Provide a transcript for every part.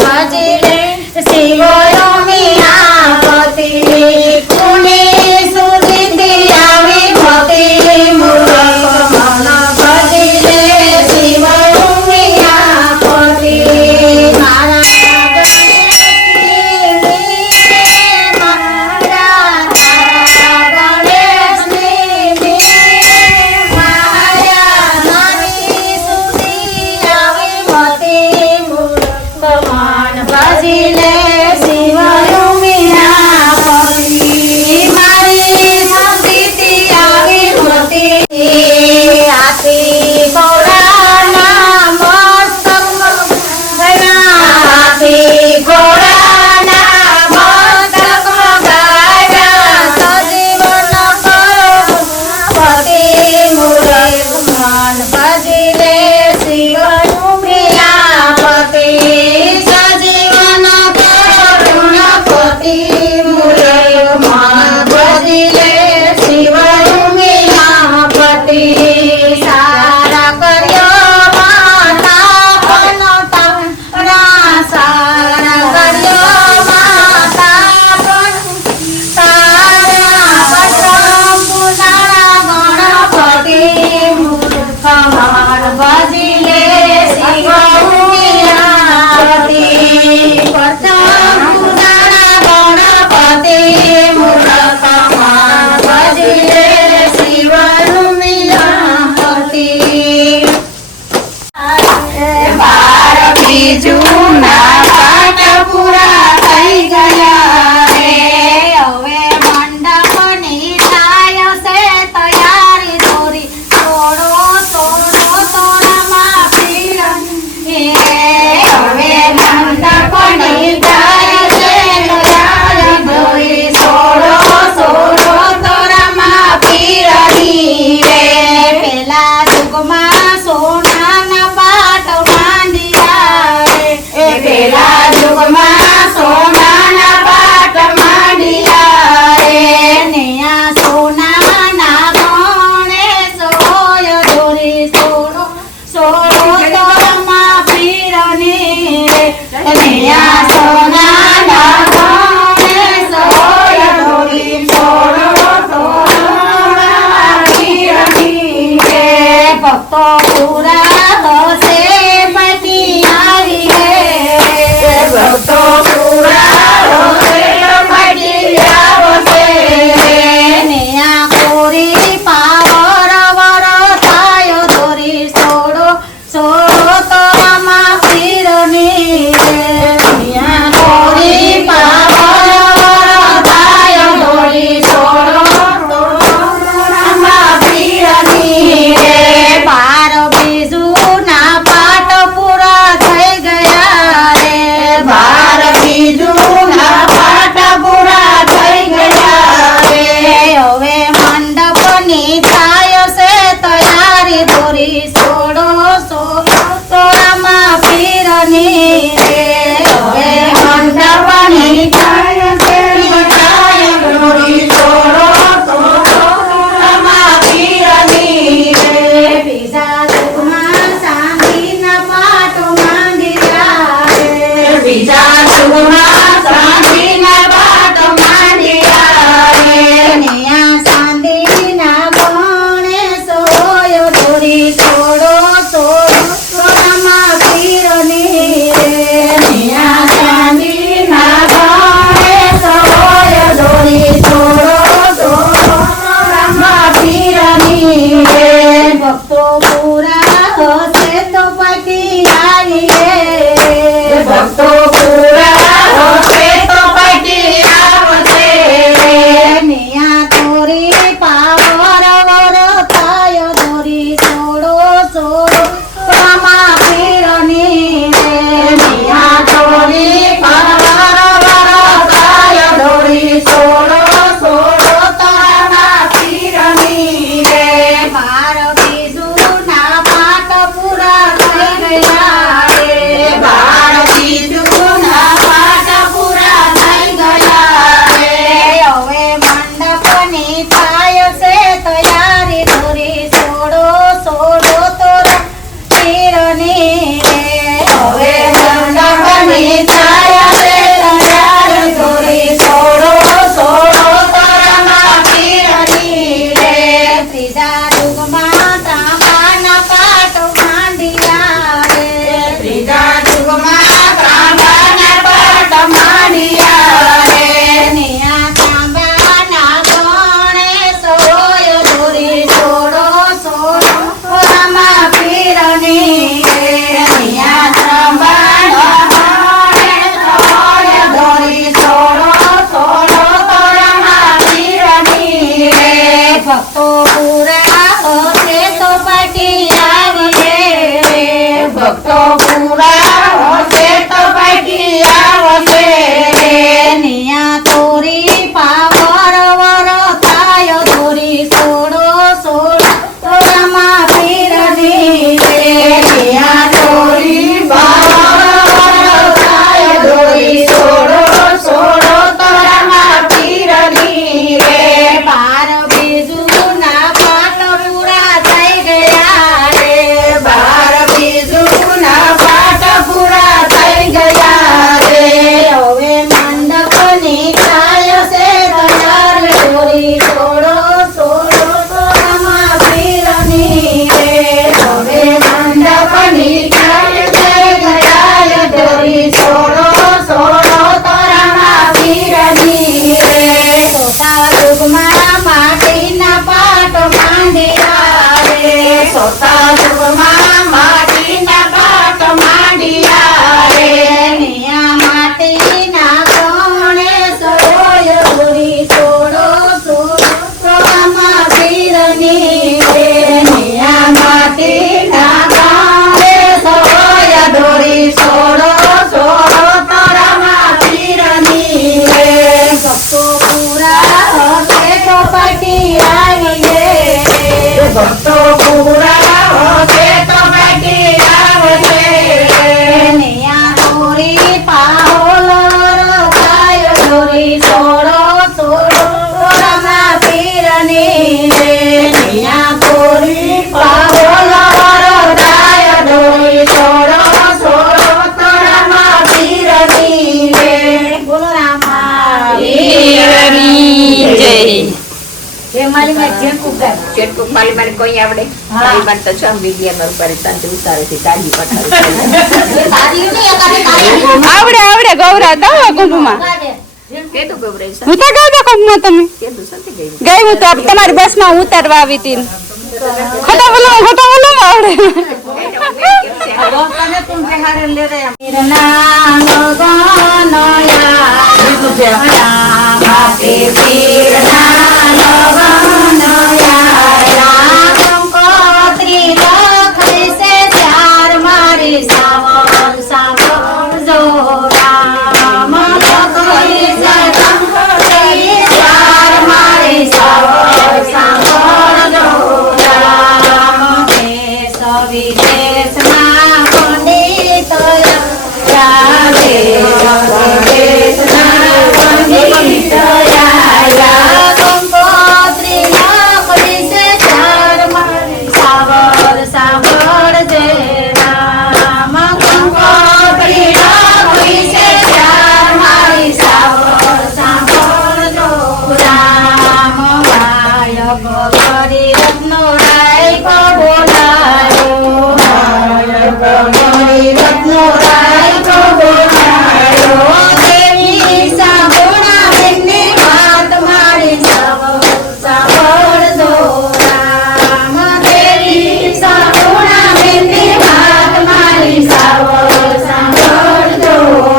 ભજલે શિવમિયા પતિ પુણે સુધીથી આવી પતિ મૂરખ મન ભજલે શિવમિયા પતિ ભજલે શિવમિયા પતિ સજીવન એ મારી માં જેમ કુગાર જેટલું મારી કોઈ આવડે મારી માં તો છ વિદ્યા નો કરી તંત્ર ઉતારેથી કાઢી પઠાવી તારી ને એકાને કાઢી આવડે ગૌરા દવા કુંભમાં કે તો ગભરાઈ છે હું તો ગઈ દો કુંભમાં તમે કે તો સંતે ગઈ ગઈ હું તો તમારી બસમાં ઉતારવા આવી હતી ખોટા બોલો આવડે ભગવાન તું બિહારે લે રે નામ ગનયા બાપે પીરના નવનયા કંકોત્રી લખી સે ચાર મારી સાવર સાવર જો રામ લખી સે કંકોત્રી ચાર મારી સાવર સાવર જો રામ દેશ વિદેશના પંડિત જાગે વિદેશના પંડિત આયા કંકોત્રી લખી છે ચાર મારી સાવર સાવર જે રામ કંકોત્રી લખી છે ચાર મારી સાવર સાવર જો રામ ગાયક કરી રત્નો રાય બોલાયો ગાયક કરી રત્નો રાય બોલાયો દેવી સાગોણા બેનની વાત મારી સાવર સાવર જો રામ દેવી સાગોણા બેનની વાત મારી સાવર સાવર જો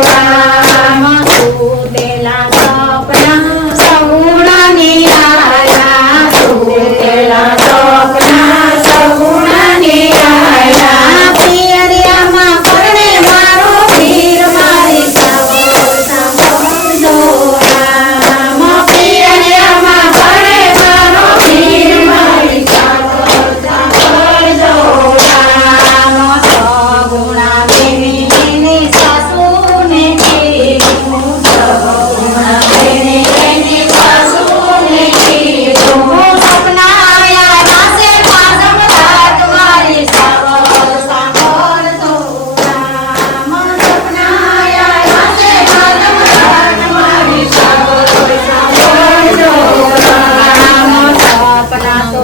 રામ સુતેલા સપના સગુણાની આયા સુતેલા સપના સગુણાની આયા પિયરિયામાં પરણે મારો વીર મારી સાવર સાવર જો રામ પિયરિયામાં પરણે મારો વીર મારી સાવર સાવર જો રામ સગુણા બેની સાસુને કીધું સગુણા બેની સાસુને કીધું સપનાયા રાસે પાસમ રાત મારી સાવર સાવર જો રામ સપનાયા રાસે પાસમ રાત મારી સાવર સાવર જો રામ સપના તો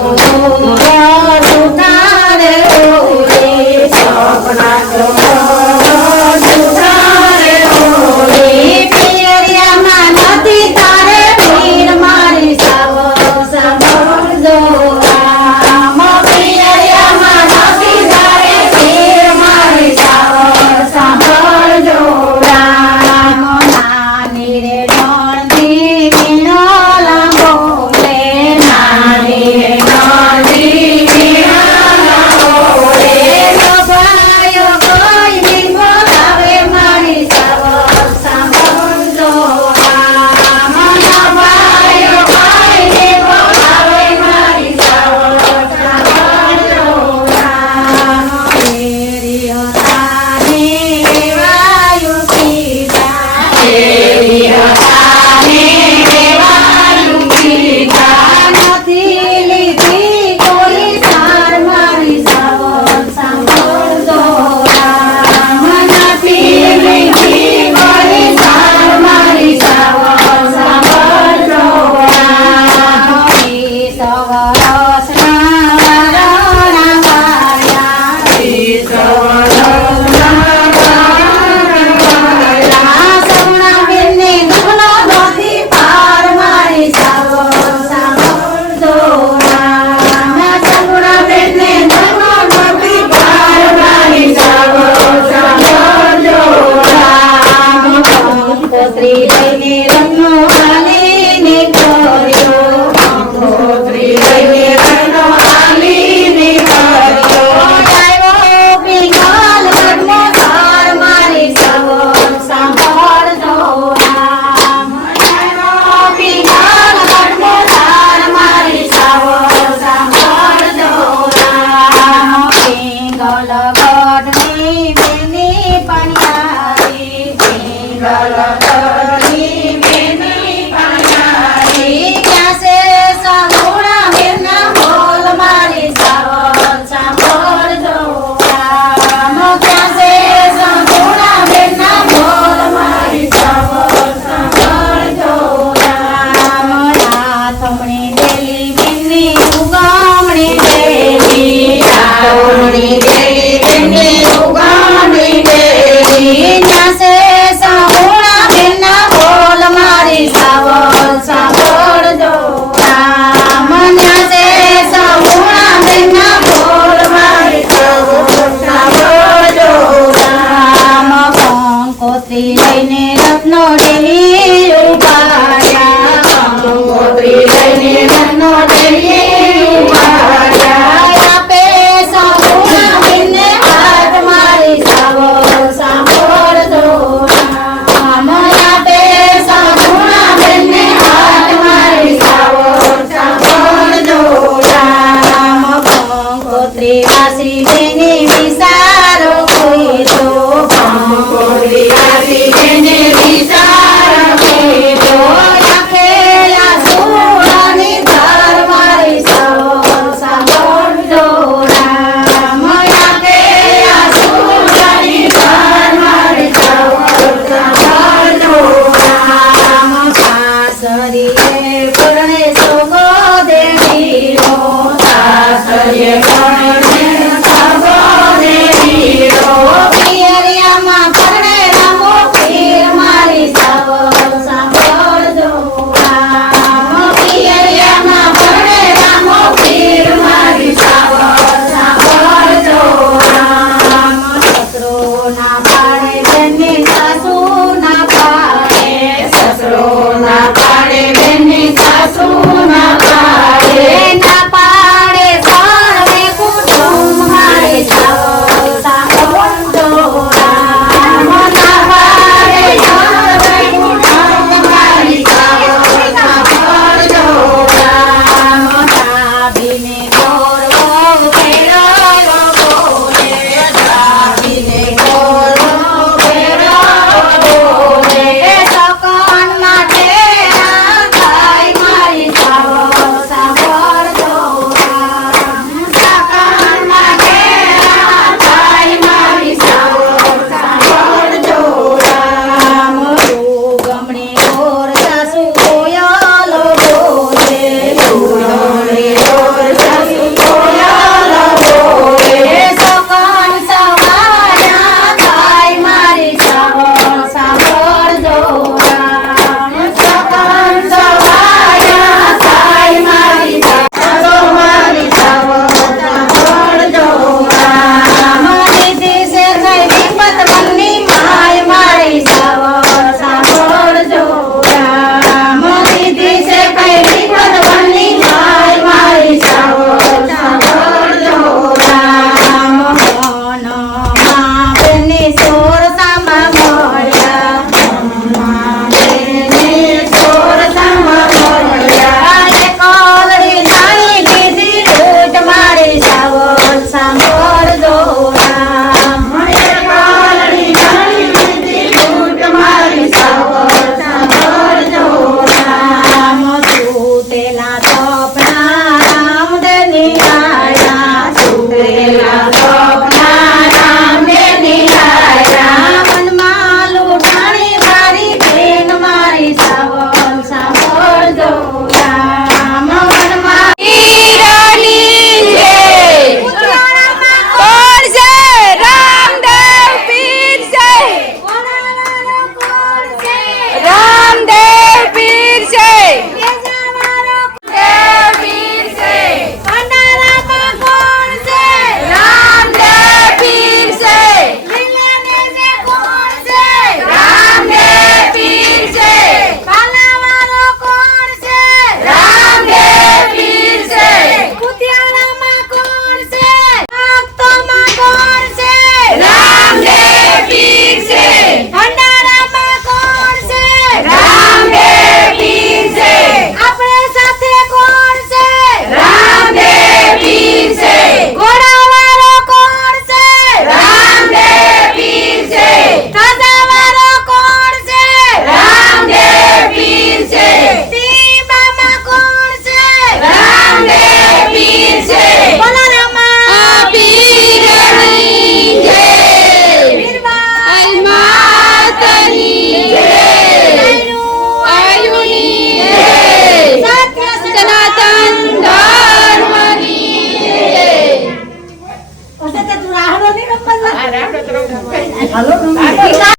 જૂઠા રે ઓરે સપના તો જૂઠા રે ઓરે પિયરિયામાં નથી તારે વીર મારી સાવર સાવર જો રામ પિયરિયામાં નથી તારે વીર મારી સાવર સાવર જો રામ નાની રે નોંધી વીણોલા બોલે નાની રે નોંધી વીણોલા બોલે સભાયો કોઈ દી બોલાવે મારી સાવર સાવર જો રામ સભાયો કોઈ દી બોલાવે મારી સાવર સાવર જો રામ તેરી હતાને વાયુ પીતા તેરી હતાને વાયુ પીતા નથી લીધી કોઈ સાર મારી સાવર સાવર જો રામ નથી લીધી કોઈ સાર મારી સાવર સાવર જો રામ સવરસના વરણા માર્યા સવણા બેનને દુખનો નથી પાર મારી સાવર સાવર જો રામ સવણા બેનને દુખનો નથી પાર મારી સાવર સાવર જો રામ કંકોત્રી લઈને રત્નો આલીને કર્યો કંકોત્રી લઈને રત્નો આલીને કર્યો આવ્યો પિંગલ રત્નો તાર મારી સાવર સાવર જો રામ આવ્યો પિંગલ રત્નો તાર મારી સાવર સાવર જો રામ પિંગલ ગઢની બેની પણિયારી પિંગલ ગઢની બેની પણિયારી ક્યાં છે સગુણા બેનના બોલ મારી સાવર સાવર જો રામ ક્યાં છે સગુણા બેનના બોલ મારી સાવર સાવર જો રામ નાથ રત્નો ડેલી રૂપા